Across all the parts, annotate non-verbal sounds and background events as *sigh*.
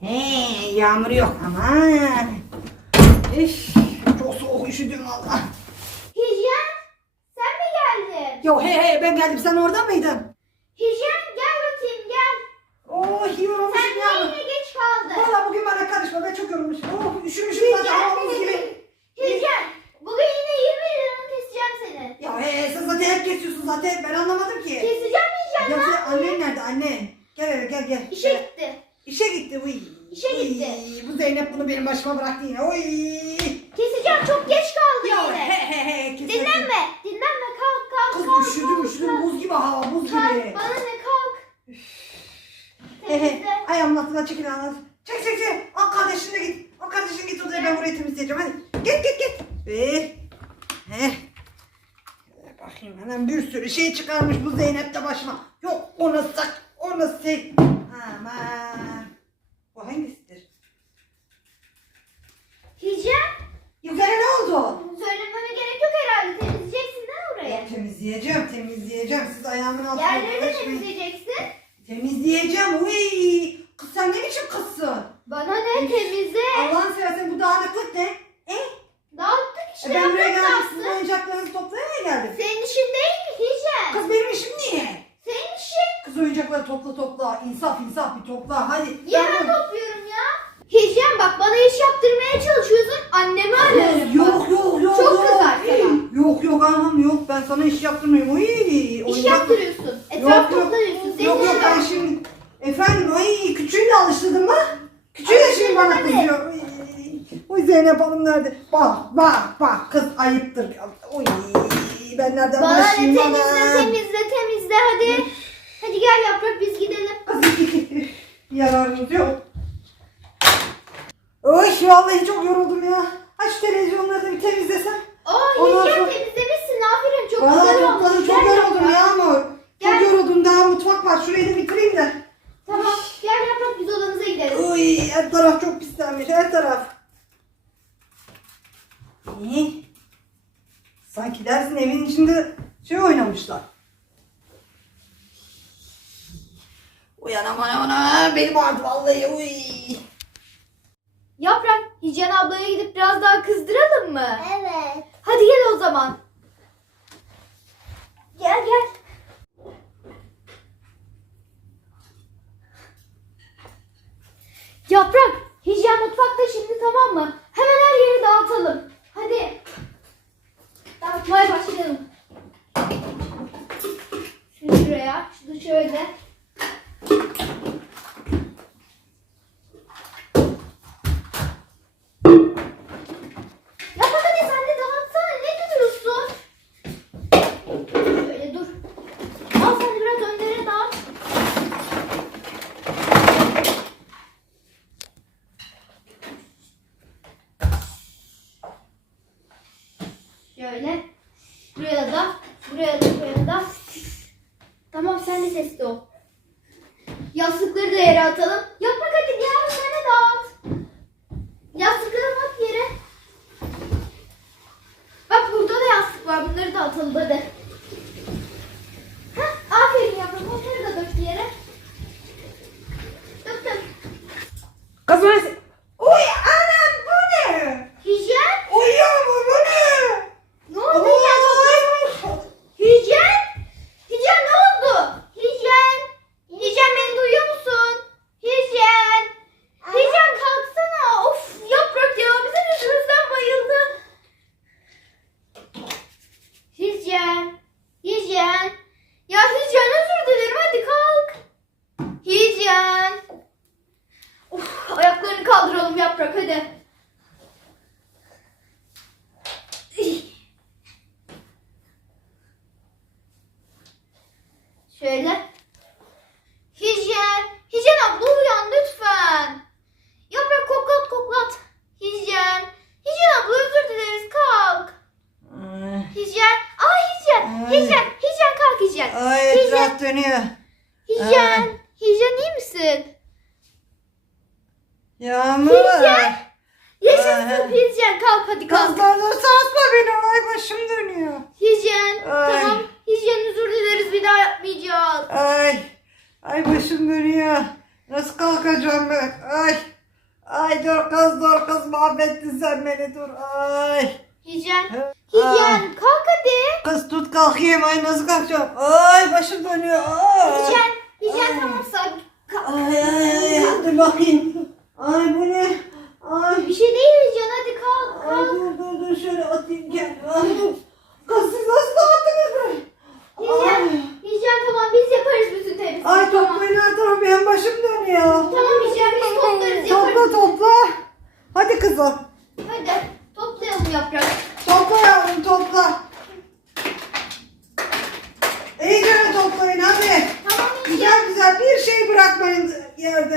He, yağmur yok ama. Üf, çok soğuk üşüdüm valla. Hijyen sen mi geldin? Yo he he ben geldim sen orada mıydın? Hijyen gel bakayım gel. Oh yorulmuşum Sen ya. de yine geç kaldın. Valla bugün bana karışma ben çok yorulmuşum. Oh üşümüşüm zaten havamız gibi. Hijyen bugün yine 20 liranı keseceğim seni. Ya he sen zaten hep kesiyorsun zaten ben anlamadım ki. Keseceğim Hijyen Ya sen annen nerede annen? Gel hele gel gel. İşe Gel. gitti. İşe gitti. Uy. İşe gitti. Uy, Bu Zeynep bunu benim başıma bıraktı yine. Uy. Keseceğim çok geç kaldı Ya yine. he he. Dinlenme. Dinlenme kalk kalk Kız kalk. üşüdüm üşüdüm buz gibi hava buz Kalk gibi. bana ne kalk. He he. Temizle. Ayağımın altına çekil anlat. Çek çek çek. Al kardeşin de git. Al kardeşin git odaya ben burayı temizleyeceğim hadi. Git git git. Ve. He. Şöyle Bakayım hemen bir sürü şey çıkarmış bu Zeynep de başıma. Yok o nasıl sak, o nasıl tek. Aman. Bu hangisidir? Hijyen Yukarı ne oldu? söylememe gerek yok herhalde. Temizleyeceksin değil mi orayı? Temizleyeceğim, temizleyeceğim. Siz ayağımın altına Yerleri de uğraşmayın. temizleyeceksin. Temizleyeceğim. Uy. Kız kızsın? Bana ne temizle. Allah'ın seversen bu dağınıklık ne? E? Dağıttık E işte ben buraya geldim. Sizin oyuncaklarınızı toplamaya geldim. Senin işin değil mi Hijyen? Kız benim işim niye? Senin işin. Kız oyuncakları topla topla. İnsaf insaf bir topla. Hadi. Niye ben topluyorum ya? Hijyen bak bana iş yaptırmaya çalışıyorsun. Annemi arıyorum. Yok yok yok. Çok yok. kızar sana. Yok yok anam yok. Ben sana iş yaptırmıyorum. Uy. İş oyuncak- yaptırıyorsun. Etraf yok. toplanıyorsun. Senin Yok yok işin ben o. şimdi. Efendim ay küçüğü de alıştırdın mı? Küçüğü de şimdi bana Alıştırdım, kızıyor. Uy. Uy Zeynep Hanım nerede? Bak bak bak kız ayıptır. Uy ben nereden Bana başlayayım temizle bana? temizle temizle hadi. Hadi gel yaprak biz gidelim. *laughs* Yararınız yok. Oy vallahi çok yoruldum ya. Aç televizyonları da bir temizlesem. Aa Ondan Hijyen sonra- temizlemişsin aferin çok Vallahi güzel olmuş. çok Gel yoruldum yaprak. Yağmur. Çok Gel. yoruldum daha mutfak var. Şurayı da bitireyim de. Tamam gel yaprak biz odamıza gidelim. Uy her taraf çok pislenmiş her taraf. Ne? Sanki dersin evin içinde şey oynamışlar. Uyan aman aman benim ağrıdı vallahi uy. Yaprak Hijyen ablaya gidip biraz daha kızdıralım mı? Evet. Hadi gel o zaman. Gel gel. Yaprak, hijyen mutfakta şimdi tamam mı? Hemen her yeri dağıtalım. Şöyle. Yaprak hadi sen de dağıtsana. Ne duruyorsun? Şöyle dur. Al sen biraz önlere dağıt. Şöyle. Buraya da, buraya da, buraya da. Sen de sesli ol. Yastıkları da yere atalım. Yaprak hadi diğer önlere dağıt. Yastıkları at yere. Bak burada da yastık var. Bunları da atalım hadi. Heh, aferin yavrum. Onları da dök yere. Döktüm. Kız orası. Uy anam bu ne? Hijyen. Uy yağmur bu ne? Ne oldu Hijyen? Oy. Hijyen. Hijyen ne oldu? Hijyen. Hijyen beni duyuyor musun? Hijyen. Hijyen kalksana. Of yaprak ya. Bizim yüzümüzden bayıldı. Hijyen. Hijyen. Ya Hijyen özür dilerim. Hadi kalk. Hijyen. Of, ayaklarını kaldıralım yaprak hadi. Şöyle. Hijyen. Hijyen abla uyan lütfen. Yaprak koklat koklat. Hijyen. Hijyen abla özür dileriz kalk. Hijyen. Aa Hijyen. Ay. Hijyen. Hijyen kalk Hijyen. Ay Hijyen. etraf dönüyor. Hijyen. Ay. Hijyen iyi misin? Yağmur. Hijyen. Yaşasın Ay. Hijyen kalk hadi kalk. Kızlarla sarsma beni. Ay başım dönüyor. Hijyen. Ay. Tamam. Hijyen özür dileriz bir daha yapmayacağız. Ay. Ay başım dönüyor. Nasıl kalkacağım ben? Ay. Ay dur kız dur kız mahvettin sen beni dur. Ay. Hijyen. Ay. Hijyen kalk hadi. Kız tut kalkayım ay nasıl kalkacağım? Ay başım dönüyor. Ay. Hijyen. Hijyen tamam. Kalk. Ay ay ay dur bakayım. Ay bu ne? Ay. Bir şey değil Hijyen hadi kalk Ay kalk. dur dur dur şöyle atayım gel. Ay. Kız siz nasıl dağıttınız beni? Hijyen. Ay. Hijyen tamam biz yaparız bütün temizliği. Ay tamam. toplayın her tarafı benim başım dönüyor. Tamam Hijyen biz toplarız yaparız. Topla topla. Hadi kızım. Hadi toplayalım yaprak. Topla yavrum topla. İyice toplayın hadi. Tamam Hijyen. Güzel güzel bir şey bırakmayın yerde.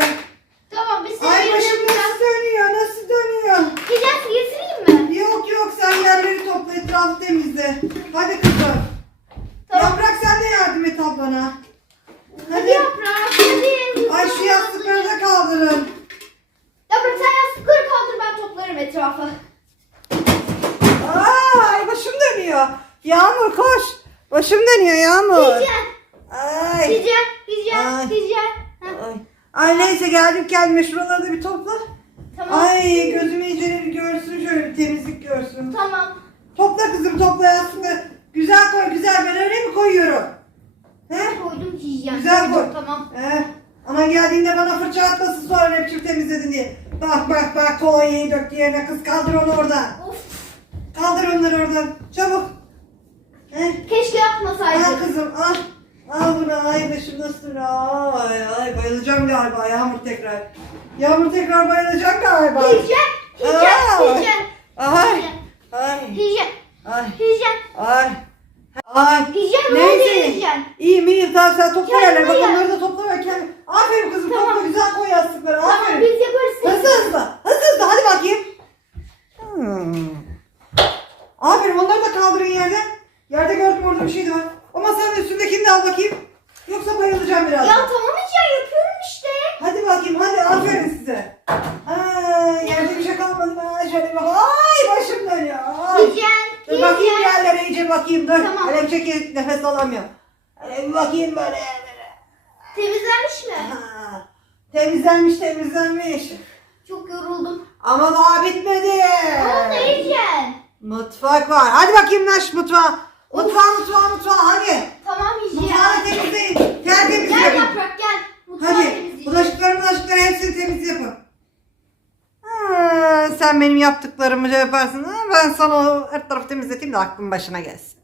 Tamam biz seni Ay yerine başım yapacağız. nasıl dönüyor nasıl dönüyor. Hijyen su getireyim mi? Yok yok sen yerleri topla etrafı temizle. Hadi kızım. Tamam. Yaprak sen de yardım et ablana. Hadi yaprak hadi. Ay şu yastıkları da kaldırın. Yaprak sen yastıkları kaldır ben toplarım etrafı. Ay başım dönüyor. Yağmur koş. Başım dönüyor Yağmur. Hijyen. Ay. Hijyen. Hijyen. Ay. Heh, Ay. Ay neyse geldim kendime şuraları da bir topla. Tamam. Ay gözüm iyice bir görsün şöyle bir temizlik görsün. Tamam. Topla kızım topla aslında. Güzel koy güzel ben öyle mi koyuyorum? He? Koydum hijyen. Güzel koy. Tamam. He? Aman geldiğinde bana fırça atmasın sonra ne biçim temizledin diye. Bak bak bak kolonyayı döktü yerine kız kaldır onu oradan. Of. Kaldır onları oradan. Çabuk. He? Keşke Al yapmasaydık. kızım al. Al bunu ay başım nasıl Ay ay bayılacağım galiba Yağmur tekrar. Yağmur tekrar bayılacağım galiba. Hijyen. Hijyen. Aa. Hijyen. Ay. Ay. Hijyen. Ay. Hijyen. Ay. Ay. Hijyen Neyse. hijyen? İyiyim tamam sen topla Gel yerleri. Bak onları da topla. Aferin kızım Tamam. topla güzel koy yastıkları. Tamam Aferin. biz yaparız. Hızlı hızlı. Hızlı hızlı hadi bakayım. Hmm. Aferin onları da kaldırın yerden. Yerde gördüm orada bir şey de var. O masanın üstündekini de al bakayım. Yoksa bayılacağım biraz. Ya tamam hijyen yapıyorum işte. Hadi bakayım hadi aferin size. Ay yerde bir şey kalmadı. Ay şöyle bir bak. Ay başım Hijyen. Dur bakayım Hijyen. yerlere iyice bakayım dur. Tamam. Bir çekil nefes alamıyorum. Hele bir bakayım böyle. böyle. Temizlenmiş mi? Ha, temizlenmiş temizlenmiş. Çok yoruldum. Ama daha bitmedi. Ne oldu hijyen? Mutfak var. Hadi bakayım Naş mutfağa. Mutfağa mutfağa mutfağa hadi. Tamam hijyen. Mutfağı temizleyin. Tertemiz Gel yapın. yaprak gel. Mutfağı Hadi. Bulaşıkları bulaşıkları hepsini temiz yapın. Ha, sen benim yaptıklarımı şey yaparsın. Ben sana o her tarafı temizleteyim de aklın başına gelsin.